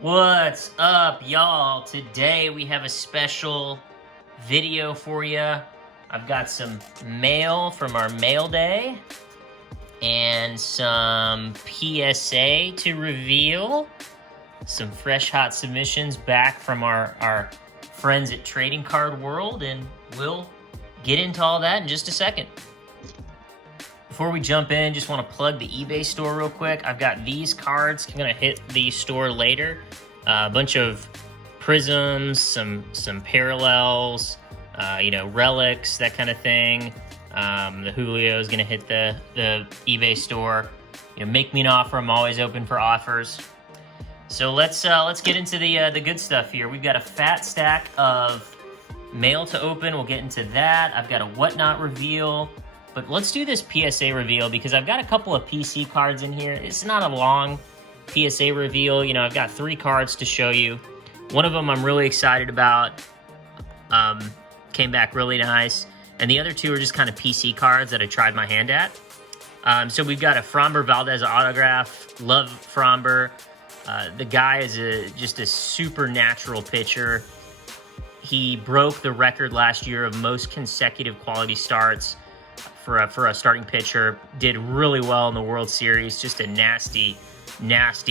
What's up, y'all? Today we have a special video for you. I've got some mail from our mail day and some PSA to reveal. Some fresh hot submissions back from our friends at Trading Card World, and we'll get into all that in just a second. Before we jump in, just want to plug the eBay store real quick. I've got these cards. I'm going to hit the store later. A bunch of prisms, some parallels, relics, that kind of thing. The Julio is going to hit the eBay store. Make me an offer. I'm always open for offers. So let's get into the good stuff here. We've got a fat stack of mail to open. We'll get into that. I've got a whatnot reveal. But let's do this PSA reveal because I've got a couple of PC cards in here. It's not a long PSA reveal. I've got 3 cards to show you. One of them I'm really excited about. Came back really nice. And the other 2 are just kind of PC cards that I tried my hand at. So we've got a Framber Valdez autograph. Love Framber. The guy is just a supernatural pitcher. He broke the record last year of most consecutive quality starts for a starting pitcher. Did really well in the World Series. Just a nasty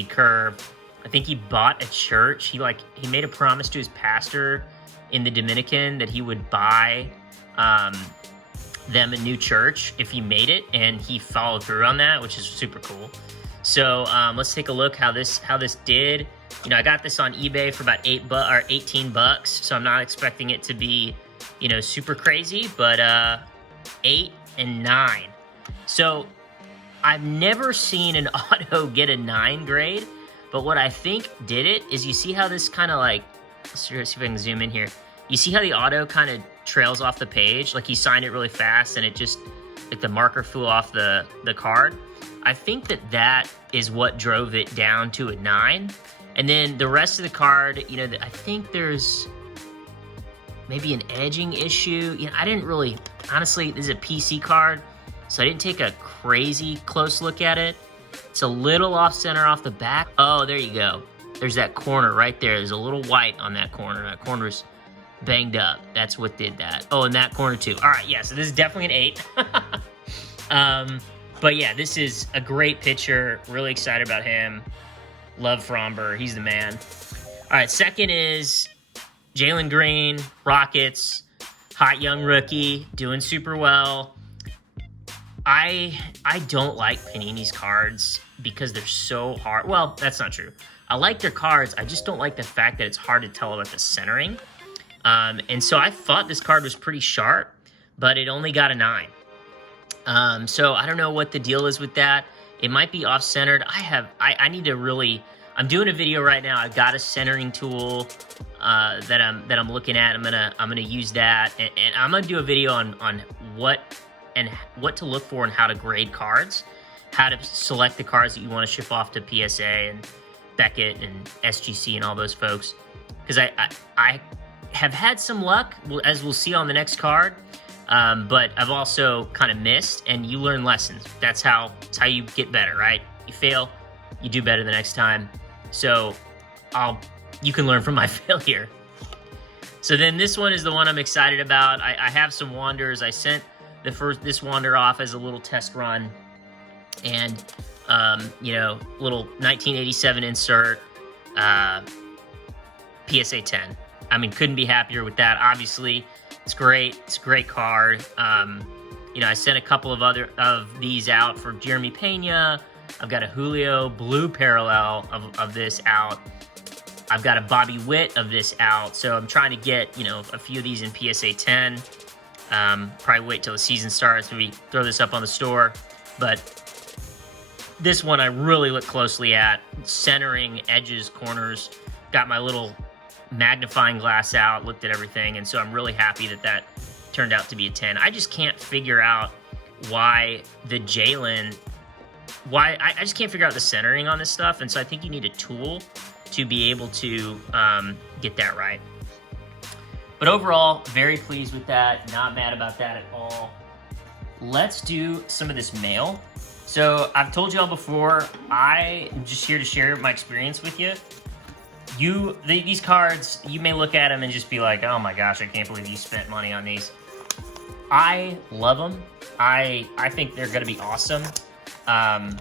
curve. I think he bought a church. He made a promise to his pastor in the Dominican that he would buy them a new church if he made it, and he followed through on that, which is super cool. So let's take a look how this did. I got this on eBay for about $18, so I'm not expecting it to be super crazy, but 8 and 9. So I've never seen an auto get a 9 grade, but what I think did it is, you see how this kind of let's see if I can zoom in here. You see how the auto kind of trails off the page? Like he signed it really fast and it just, the marker flew off the card. I think that is what drove it down to a 9. And then the rest of the card, I think there's maybe an edging issue. I didn't really, honestly, this is a PC card, so I didn't take a crazy close look at it. It's a little off center off the back. Oh, there you go. There's that corner right there. There's a little white on that corner. That corner's banged up. That's what did that. Oh, and that corner too. All right, yeah, so this is definitely an 8. But yeah, this is a great pitcher. Really excited about him. Love Framber. He's the man. All right, second is Jalen Green, Rockets, hot young rookie, doing super well. I don't like Panini's cards because they're so hard. Well, that's not true. I like their cards. I just don't like the fact that it's hard to tell about the centering. And so I thought this card was pretty sharp, but it only got a 9. So I don't know what the deal is with that. It might be off-centered. I need to really, I'm doing a video right now. I've got a centering tool that I'm looking at. I'm gonna use that, and I'm gonna do a video on what to look for and how to grade cards, how to select the cards that you want to ship off to PSA and Beckett and SGC and all those folks. Because I have had some luck, as we'll see on the next card. But I've also kind of missed, and you learn lessons. That's how you get better, right? You fail, you do better the next time. So you can learn from my failure. So then this one is the one I'm excited about. I have some Wanders. I sent this Wander off as a little test run, and little 1987 insert, PSA 10. I mean, couldn't be happier with that. Obviously, it's great. It's a great card. I sent a couple of these out for Jeremy Pena. I've got a Julio blue parallel of this out. I've got a Bobby Witt of this out. So I'm trying to get, a few of these in PSA 10. Probably wait till the season starts, maybe throw this up on the store. But this one I really look closely at. Centering, edges, corners. Got my little magnifying glass out, looked at everything, and so I'm really happy that turned out to be a 10. I just can't figure out why I just can't figure out the centering on this stuff, and so I think you need a tool to be able to get that right. But overall, very pleased with that. Not mad about that at all. Let's do some of this mail. So I've told y'all before, I am just here to share my experience with you. these cards, you may look at them and just be like, oh my gosh, I can't believe you spent money on these. I love them. I think they're going to be awesome. And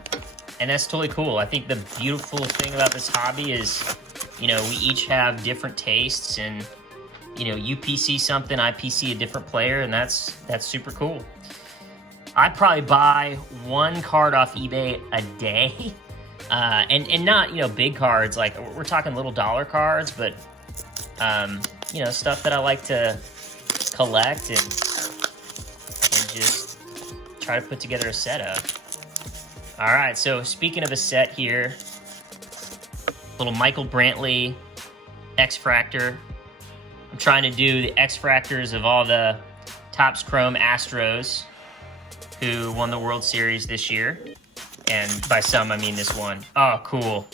that's totally cool. I think the beautiful thing about this hobby is, you know, we each have different tastes, and, you know, you PC something, I PC a different player, and that's super cool. I probably buy one card off eBay a day. And not, you know, big cards, like we're talking little dollar cards, but, you know, stuff that I like to collect and just try to put together a setup. All right, so speaking of a set here, little Michael Brantley X-Fractor. I'm trying to do the X-Fractors of all the Topps Chrome Astros who won the World Series this year. And by some, I mean this one. Oh, cool.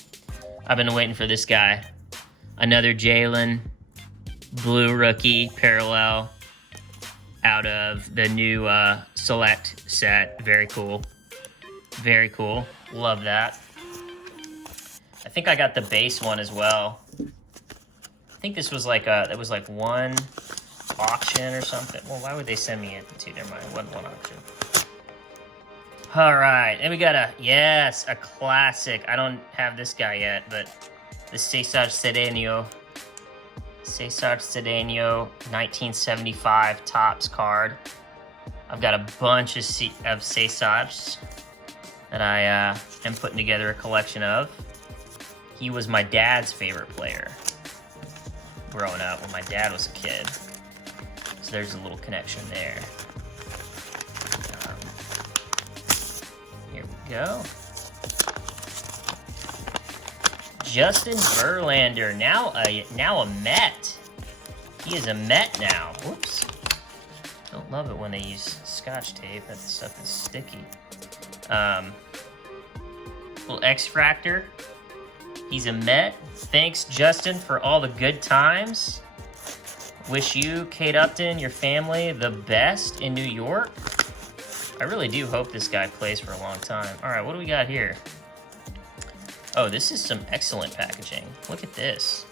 I've been waiting for this guy. Another Jalen blue rookie parallel out of the new Select set. Very cool. Very cool. Love that. I think I got the base one as well. I think this was like that was like one auction or something. Well, why would they send me it? Never mind. It wasn't one auction. All right, and we got a classic. I don't have this guy yet, but the Cesar Cedeno 1975 Topps card. I've got a bunch of Cesars that I am putting together a collection of. He was my dad's favorite player growing up when my dad was a kid. So there's a little connection there. Go. Justin Verlander, now a Met. He is a Met now. Whoops. Don't love it when they use Scotch tape. That stuff is sticky. Little X-Fractor. He's a Met. Thanks, Justin, for all the good times. Wish you, Kate Upton, your family, the best in New York. I really do hope this guy plays for a long time. All right, what do we got here? Oh, this is some excellent packaging. Look at this.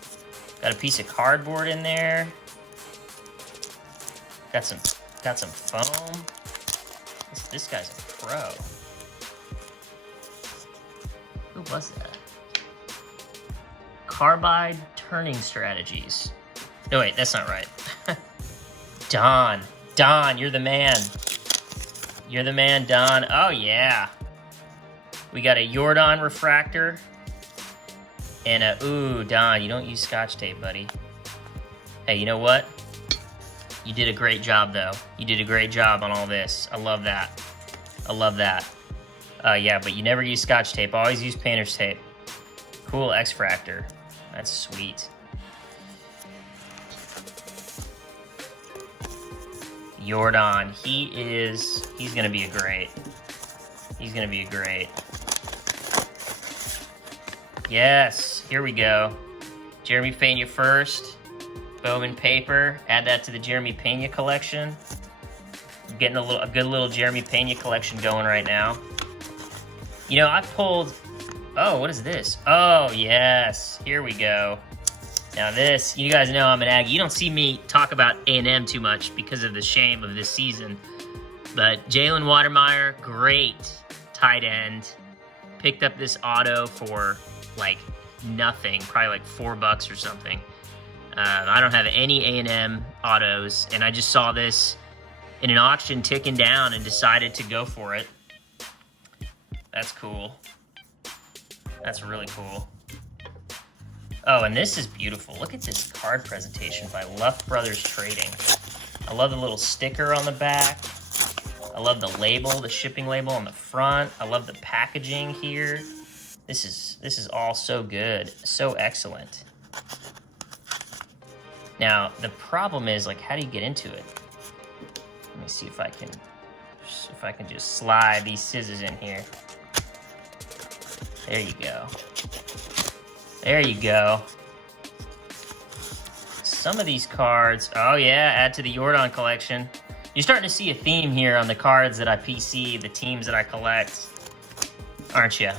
Got a piece of cardboard in there. Got some foam. This guy's a pro. Who was that? Carbide turning strategies. No, wait, that's not right. Don, you're the man. You're the man, Don. Oh, yeah. We got a Jordan refractor. And ooh, Don, you don't use Scotch tape, buddy. Hey, you know what? You did a great job, though. You did a great job on all this. I love that. I love that. Yeah, but you never use Scotch tape. Always use painter's tape. Cool X-Fractor. That's sweet. Jordan, he's gonna be a great. He's gonna be a great. Yes, here we go. Jeremy Pena first. Bowman paper. Add that to the Jeremy Pena collection. I'm getting a good little Jeremy Pena collection going right now. You know, I pulled. Oh, what is this? Oh, yes. Here we go. Now this, you guys know I'm an Aggie. You don't see me talk about A&M too much because of the shame of this season. But Jalen Watermeyer, great tight end. Picked up this auto for like nothing, probably like $4 or something. I don't have any A&M autos, and I just saw this in an auction ticking down and decided to go for it. That's cool. That's really cool. Oh, and this is beautiful. Look at this card presentation by Luff Brothers Trading. I love the little sticker on the back. I love the label, the shipping label on the front. I love the packaging here. This is all so good, so excellent. Now, the problem is, like, how do you get into it? Let me see if I can just slide these scissors in here. There you go. There you go. Some of these cards, oh yeah, add to the Jordan collection. You're starting to see a theme here on the cards that I PC, the teams that I collect, aren't you?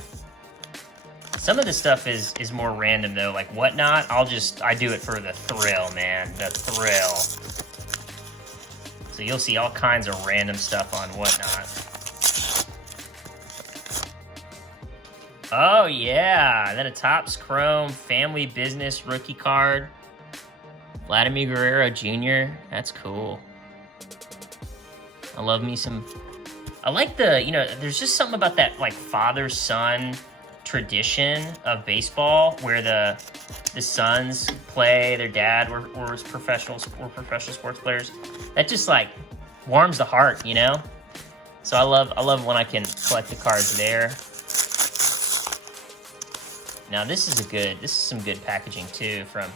Some of the stuff is more random though, like Whatnot. I do it for the thrill, man, the thrill. So you'll see all kinds of random stuff on Whatnot. Oh yeah, and then a Topps Chrome Family Business rookie card. Vladimir Guerrero Jr. That's cool. I love me some. I like the, there's just something about that like father-son tradition of baseball where the sons play, their dad were professional sports players. That just like warms the heart, So I love when I can collect the cards there. Now this is some good packaging too from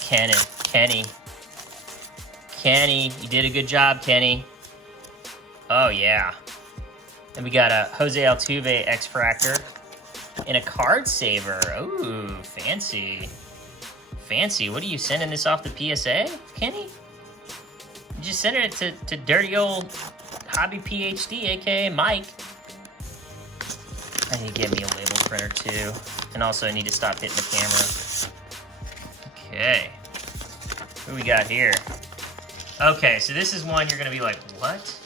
Kenny. You did a good job, Kenny. Oh yeah. And we got a Jose Altuve X-Fractor and a card saver. Ooh, fancy. Fancy. What are you sending this off the PSA, Kenny? You just sending it to dirty old Hobby PhD, aka Mike. I need to get me a label printer too. And also I need to stop hitting the camera. Okay. Who we got here? Okay, so this is one you're gonna be like, what?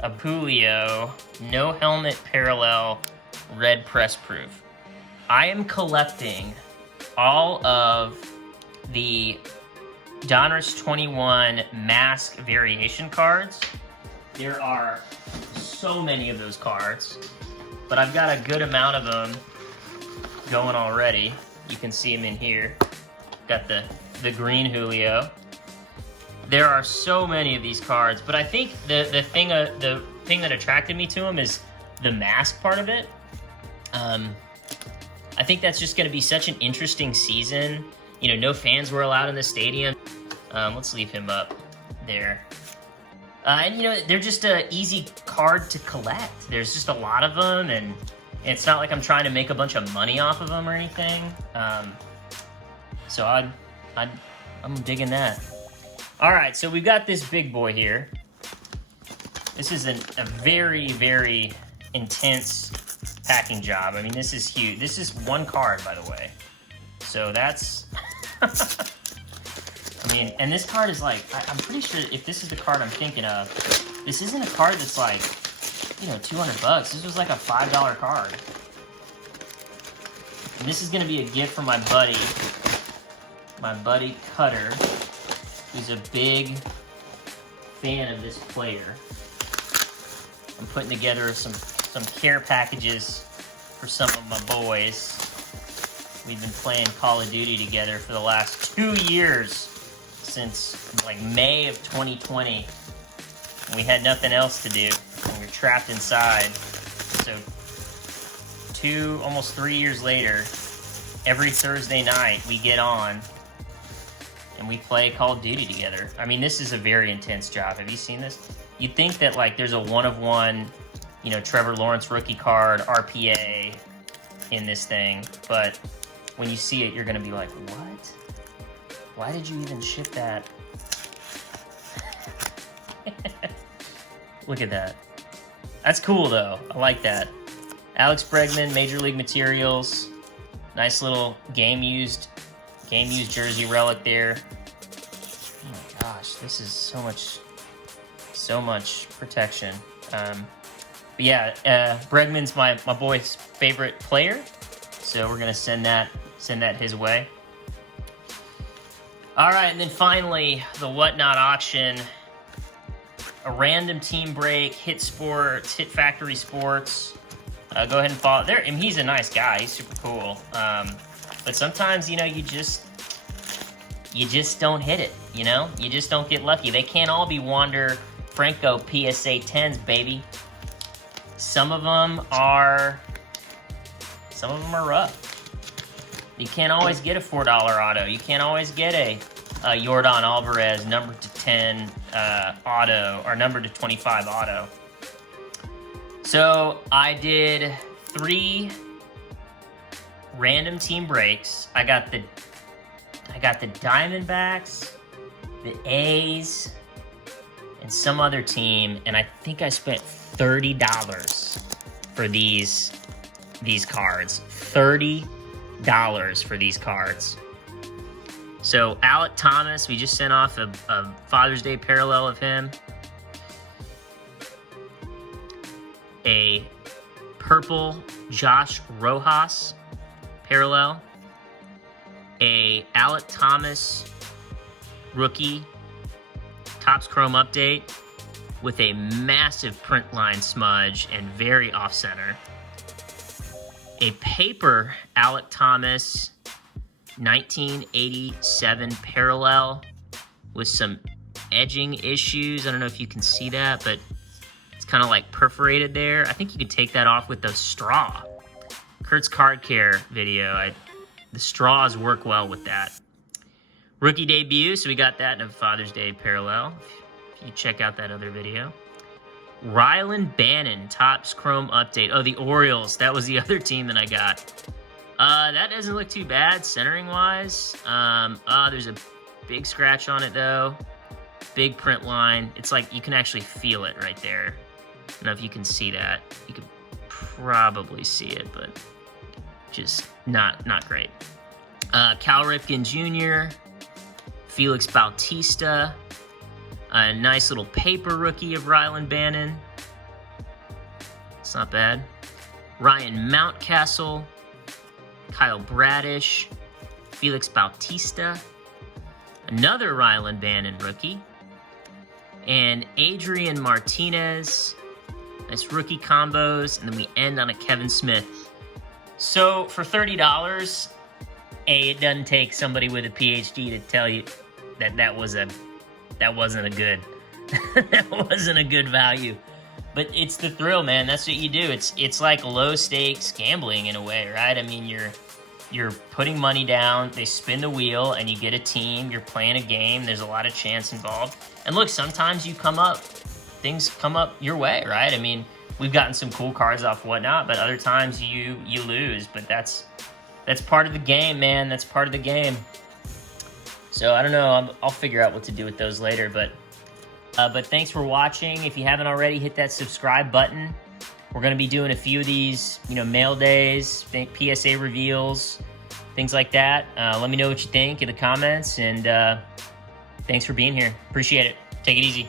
A Julio, no helmet parallel, red press proof. I am collecting all of the Donruss 21 mask variation cards. There are so many of those cards, but I've got a good amount of them going already. You can see them in here. Got the green Julio. There are so many of these cards, but I think the thing that attracted me to them is the mask part of it. I think that's just going to be such an interesting season. No fans were allowed in the stadium. Let's leave him up there. And they're just an easy card to collect. There's just a lot of them, and it's not like I'm trying to make a bunch of money off of them or anything. So I'm digging that. All right, so we've got this big boy here. This is a very, very intense packing job. I mean, this is huge. This is one card, by the way. So that's... I mean, and this card is like, I'm pretty sure if this is the card I'm thinking of, this isn't a card that's like, $200. This was like a $5 card. And this is going to be a gift from my buddy Cutter, who's a big fan of this player. I'm putting together some care packages for some of my boys. We've been playing Call of Duty together for the last 2 years, since like May of 2020. And we had nothing else to do, and we were trapped inside. So almost 3 years later, every Thursday night we get on and we play Call of Duty together. I mean, this is a very intense job. Have you seen this? You'd think that like there's a one-of-one, Trevor Lawrence rookie card, RPA in this thing, but when you see it, you're gonna be like, what? Why did you even ship that? Look at that. That's cool though. I like that. Alex Bregman, Major League Materials. Nice little game used jersey relic there. Oh my gosh, this is so much protection. But yeah, Bregman's my boy's favorite player, so we're gonna send that his way. All right, and then finally the Whatnot auction. A random team break, Hit Sports, Hit Factory Sports. Go ahead and follow there. I mean, he's a nice guy. He's super cool. But sometimes, you just don't hit it. You just don't get lucky. They can't all be Wander Franco PSA 10s, baby. Some of them are rough. You can't always get a $4 auto. You can't always get a Yordan Alvarez number to 10 auto or number to 25 auto. So I did 3 random team breaks. I got the Diamondbacks, the A's, and some other team, and I think I spent $30 for these these cards. $30 for these cards. So Alec Thomas, we just sent off a Father's Day parallel of him. A purple Josh Rojas parallel. A Alec Thomas rookie Topps Chrome update with a massive print line smudge and very off-center. A paper Alec Thomas 1987 parallel with some edging issues. I don't know if you can see that, but it's kind of like perforated there. I think you could take that off with the straw. Kurt's Card Care video, the straws work well with that. Rookie debut, so we got that in a Father's Day parallel. If you check out that other video. Rylan Bannon, Topps Chrome update. Oh, the Orioles, that was the other team that I got. That doesn't look too bad, centering-wise. There's a big scratch on it, though. Big print line. It's like you can actually feel it right there. I don't know if you can see that. You could probably see it, but just not great. Cal Ripken Jr., Felix Bautista, a nice little paper rookie of Rylan Bannon. It's not bad. Ryan Mountcastle, Kyle Bradish, Felix Bautista, another Rylan Bannon rookie, and Adrian Martinez. Nice rookie combos, and then we end on a Kevin Smith. So for $30, it doesn't take somebody with a PhD to tell you that that wasn't a good that wasn't a good value. But it's the thrill, man. That's what you do. It's like low stakes gambling in a way, right? I mean, you're putting money down, they spin the wheel, and you get a team, you're playing a game, there's a lot of chance involved. And look, sometimes things come up your way, right? I mean, we've gotten some cool cards off Whatnot, but other times you lose. But that's part of the game, man. That's part of the game. So I don't know. I'll figure out what to do with those later. But thanks for watching. If you haven't already, hit that subscribe button. We're going to be doing a few of these, mail days, PSA reveals, things like that. Let me know what you think in the comments. And thanks for being here. Appreciate it. Take it easy.